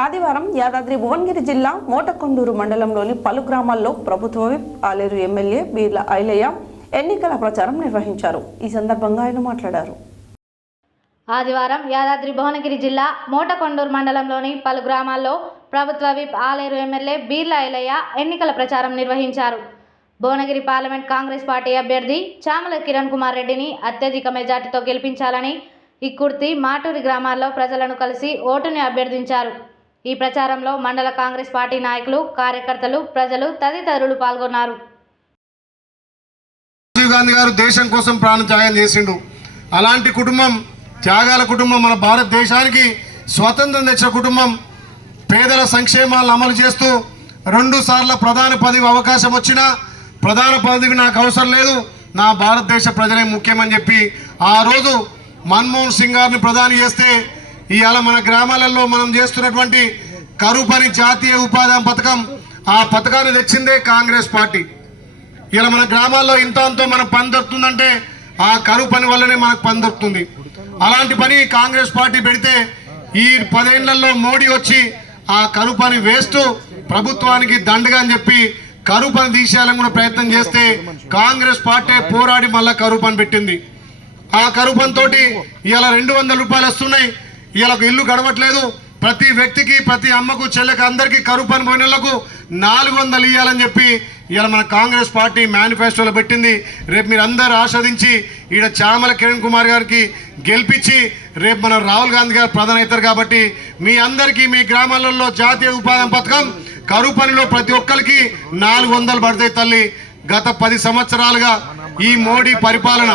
ఆదివారం యాదాద్రి భువనగిరి జిల్లా మోటకొండూరు మండలంలోని పలు గ్రామాల్లో ప్రభుత్వ విప్ ఆలేరు ఎమ్మెల్యే బీర్ల ఐలయ్య ఎన్నికల ప్రచారం నిర్వహించారు. ఈ సందర్భంగా ఆయన మాట్లాడారు. ఆదివారం యాదాద్రి భువనగిరి జిల్లా మోటకొండూరు మండలంలోని పలు గ్రామాల్లో ప్రభుత్వ విప్ ఆలేరు ఎమ్మెల్యే బీర్ల ఐలయ్య ఎన్నికల ప్రచారం నిర్వహించారు. భువనగిరి పార్లమెంట్ కాంగ్రెస్ పార్టీ అభ్యర్థి చామల కిరణ్ కుమార్ రెడ్డిని అత్యధిక మెజార్టీతో గెలిపించాలని ఇక్కుర్తి మాటూరి గ్రామాల్లో ప్రజలను కలిసి ఓటుని అభ్యర్థించారు. ఈ ప్రచారంలో మండల కాంగ్రెస్ పార్టీ నాయకులు, కార్యకర్తలు, ప్రజలు తదితరులు పాల్గొన్నారు. రాజీవ్ గాంధీ గారు దేశం కోసం ప్రాణత్యాగం చేసిండు. అలాంటి కుటుంబం, త్యాగాల కుటుంబం, మన భారతదేశానికి స్వతంత్రం తెచ్చిన కుటుంబం. పేదల సంక్షేమాలను అమలు చేస్తూ 2 సార్ల ప్రధాన పదవి అవకాశం వచ్చినా ప్రధాన పదవి నాకు అవసరం లేదు, నా భారతదేశ ప్రజలే ముఖ్యమని చెప్పి ఆ రోజు మన్మోహన్ సింగ్ గారిని ప్రధాని చేస్తే ఇవాళ మన గ్రామాలలో మనం చేస్తున్నటువంటి కరువు పని జాతీయ ఉపాధి పథకం, ఆ పథకాన్ని తెచ్చిందే కాంగ్రెస్ పార్టీ. ఇలా మన గ్రామాల్లో ఇంత అంతో మనకు పని దొరుకుతుందంటే ఆ కరువు పని వల్లనే మనకు పని దొరుకుతుంది. అలాంటి పని కాంగ్రెస్ పార్టీ పెడితే ఈ 10 ఏళ్లలో మోడీ వచ్చి ఆ కరువు పని వేస్ట్, ప్రభుత్వానికి దండగా అని చెప్పి కరువు పని తీసేయాలని కూడా ప్రయత్నం చేస్తే కాంగ్రెస్ పార్టీ పోరాడి మళ్ళీ కరువు పని పెట్టింది. ఆ కరువు పని తోటి ఇలా 200 రూపాయలు వస్తున్నాయి. ఇలా ఇల్లు గడవట్లేదు. ప్రతి వ్యక్తికి, ప్రతి అమ్మకు, చెల్లెకి, అందరికీ కరువు పని పోయినలకు 400 ఇవ్వాలని చెప్పి ఇలా మన కాంగ్రెస్ పార్టీ మేనిఫెస్టోలో పెట్టింది. రేపు మీరు అందరూ ఆస్వాదించి ఈడ చామల కిరణ్ కుమార్ గారికి గెలిపించి రేపు మన రాహుల్ గాంధీ గారు ప్రధాని అవుతారు. కాబట్టి మీ అందరికీ మీ గ్రామాలలో జాతీయ ఉపాధి పథకం కరువు పనిలో ప్రతి ఒక్కరికి 400 పడతాయి తల్లి. గత 10 సంవత్సరాలుగా ఈ మోడీ పరిపాలన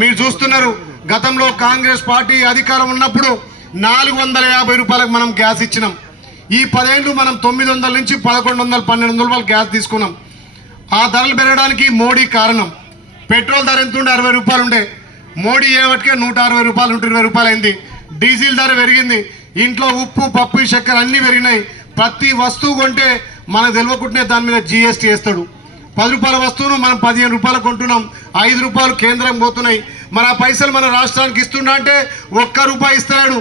మీరు చూస్తున్నారు. గతంలో కాంగ్రెస్ పార్టీ అధికారం ఉన్నప్పుడు 450 రూపాయలకు మనం గ్యాస్ ఇచ్చినాం. ఈ 10 ఏళ్ళు మనం 900 నుంచి 1100, 1200 రూపాయలు గ్యాస్ తీసుకున్నాం. ఆ ధరలు పెరగడానికి మోడీ కారణం. పెట్రోల్ ధర ఎంత ఉండే 60 రూపాయలు ఉండే, మోడీ ఏవటికే 160 రూపాయలు, 120 రూపాయలు అయింది. డీజిల్ ధర పెరిగింది. ఇంట్లో ఉప్పు, పప్పు, చక్కెర అన్నీ పెరిగినాయి. ప్రతి వస్తువు కొంటే మనకు తెలియకుండానే దాని మీద GST వేస్తాడు. 10 రూపాయల వస్తువును మనం 15 రూపాయలు కొంటున్నాం. 5 రూపాయలు కేంద్రం పోతున్నాయి. మన పైసలు మన రాష్ట్రానికి ఇస్తున్నా అంటే 1 రూపాయి ఇస్తున్నాడు.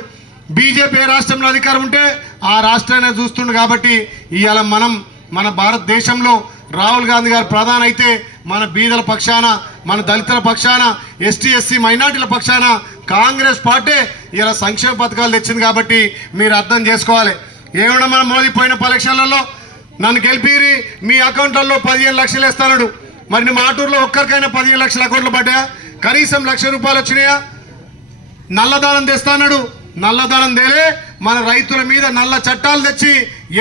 బీజేపీ ఏ రాష్ట్రంలో అధికారం ఉంటే ఆ రాష్ట్రాన్ని చూస్తుండు. కాబట్టి ఇవాళ మనం మన భారతదేశంలో రాహుల్ గాంధీ గారు ప్రధాని అయితే మన బీదల పక్షాన, మన దళితుల పక్షాన, ST, SC మైనార్టీల పక్షాన కాంగ్రెస్ పార్టీ ఇలా సంక్షేమ పథకాలు తెచ్చింది. కాబట్టి మీరు అర్థం చేసుకోవాలి. ఏమన్నా మన మోదీ పోయిన ఎలక్షన్లలో నన్ను గెలిపిరి మీ అకౌంట్లలో 15 లక్షలు వేస్తాడు. మరి మా ఆటూరులో ఒక్కరికైనా 15 లక్షల అకౌంట్లు పడ్డాయా? కనీసం 1,00,000 రూపాయలు వచ్చినాయా? నల్లదానం తెస్తాడు. నల్లదానం తేలే మన రైతుల మీద నల్ల చట్టాలు తెచ్చి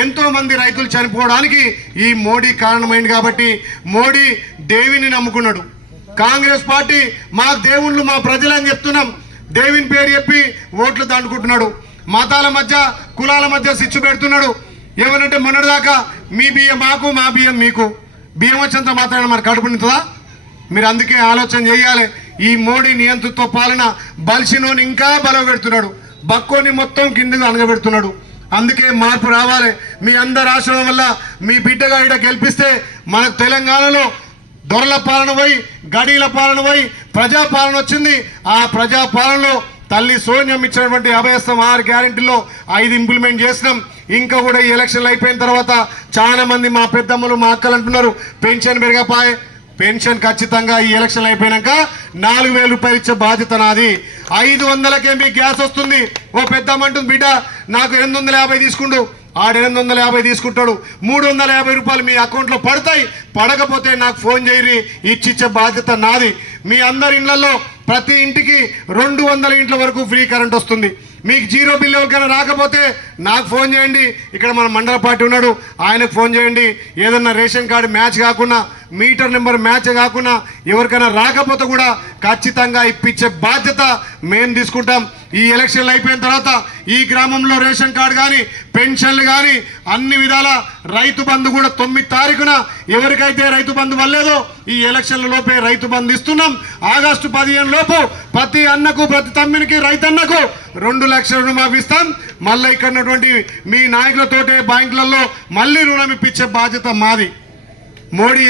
ఎంతో మంది రైతులు చనిపోవడానికి ఈ మోడీ కారణమైంది. కాబట్టి మోడీ దేవిని నమ్ముకున్నాడు. కాంగ్రెస్ పార్టీ మా దేవుళ్ళు, మా ప్రజలని చెప్తున్నాం. దేవిని పేరు చెప్పి ఓట్లు దండుకుంటున్నాడు. మతాల మధ్య, కులాల మధ్య సిచ్చు పెడుతున్నాడు. ఏమనంటే మొన్నటిదాకా మీ బియ్యం మాకు, మా బియ్యం మీకు, బియ్యం వచ్చేంత మాత్రాన మరి కడుపు నింటుందా? మీరు అందుకే ఆలోచన చేయాలి. ఈ మోడీ నియంతృత్వ పాలన బలిసినోని ఇంకా బలపెడుతున్నాడు, బక్కోని మొత్తం కిందగా అనగబెడుతున్నాడు. అందుకే మార్పు రావాలి. మీ అందరి ఆశ్రమం వల్ల మీ బిడ్డగా ఇక్కడ గెలిపిస్తే మనకు తెలంగాణలో దొరల పాలన పోయి, గడీల పాలన పోయి ప్రజాపాలన వచ్చింది. ఆ ప్రజాపాలనలో తల్లి సోనియం ఇచ్చినటువంటి అభయస్థం 6 గ్యారెంటీలో 5 ఇంప్లిమెంట్ చేసినాం. ఇంకా కూడా ఈ ఎలక్షన్లు అయిపోయిన తర్వాత చాలా మంది మా పెద్దమ్మలు, మా అక్కలు అంటున్నారు పెన్షన్ పెరగపాయే. పెన్షన్ ఖచ్చితంగా ఈ ఎలక్షన్లు అయిపోయాక 4,000 రూపాయలు ఇచ్చే బాధ్యత నాది. 500కే మీకు గ్యాస్ వస్తుంది. ఓ పెద్దమ్మంటుంది బిడ్డ నాకు 850 తీసుకుండు, ఆడు 850 తీసుకుంటాడు. 350 రూపాయలు మీ అకౌంట్లో పడతాయి. పడకపోతే నాకు ఫోన్ చేయరి, ఇచ్చిచ్చే బాధ్యత నాది. మీ అందరి ఇళ్లలో ప్రతి ఇంటికి 200 ఇంట్ల వరకు ఫ్రీ కరెంట్ వస్తుంది. మీకు 0 బిల్ ఎవరికైనా రాకపోతే నాకు ఫోన్ చేయండి. ఇక్కడ మన మండల పార్టీ ఉన్నాడు, ఆయనకు ఫోన్ చేయండి. ఏదన్నా రేషన్ కార్డు మ్యాచ్ కాకుండా, మీటర్ నెంబర్ మ్యాచ్ కాకుండా ఎవరికైనా రాకపోతే కూడా ఖచ్చితంగా ఇప్పించే బాధ్యత మేము తీసుకుంటాం. ఈ ఎలక్షన్లు అయిపోయిన తర్వాత ఈ గ్రామంలో రేషన్ కార్డు కానీ, పెన్షన్లు కానీ అన్ని విధాల రైతు బంధు కూడా 9 తారీఖున ఎవరికైతే రైతు బంధు వల్లేదో ఈ ఎలక్షన్ల లోపే రైతు బంధు ఇస్తున్నాం. ఆగస్టు 15 లోపు ప్రతి అన్నకు, ప్రతి తమ్మినికి, రైతన్నకు 2 లక్షల రుణమాఫీ ఇస్తాం. మళ్ళీ ఇక్కడ ఉన్నటువంటి మీ నాయకులతోటే బ్యాంకులలో మళ్ళీ రుణం ఇప్పించే బాధ్యత మాది. మోడీ